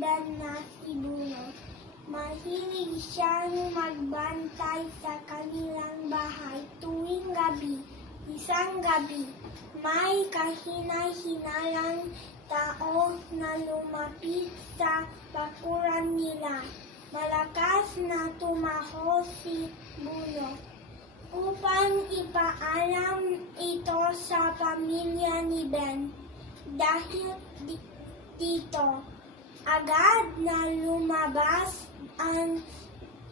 Ben na si Bruno. Mahilig siyang magbantay sa kanilang bahay tuwing gabi. Isang gabi, may kahinay-hinalang tao na lumapit sa bakuran nila. Malakas na tumaho si Bruno upang ipaalam ito sa pamilya ni Ben. Dahil dito, agad na lumabas ang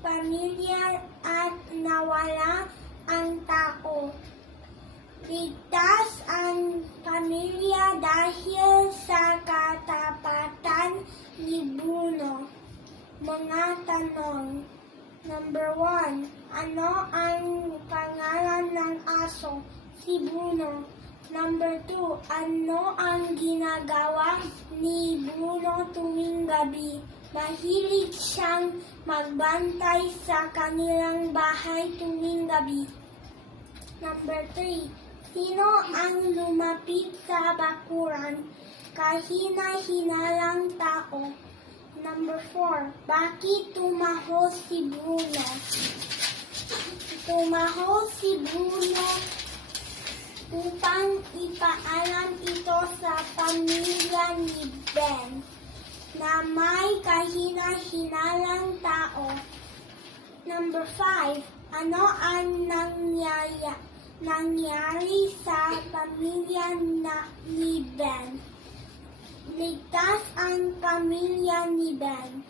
pamilya at nawala ang tao. Ligtas ang pamilya dahil sa katapatan ni Bruno. Mga tanong. Number 1. Ano ang pangalan ng aso? Si Bruno. Number 2. Ano ang ginagawa ni Bruno tuwing gabi? Mahilig siyang magbantay sa kanilang bahay tuwing gabi. Number 3. Sino ang lumapit sa bakuran? Kahinay-hinalang tao. Number 4. Bakit tumaho si Bruno? Tumaho si Bruno upang ipaalam ito sa pamilya ni Ben na may kahinay-hinalang tao. Number 5. Ano ang nangyari sa pamilya ni Ben? Ligtas ang pamilya ni Ben.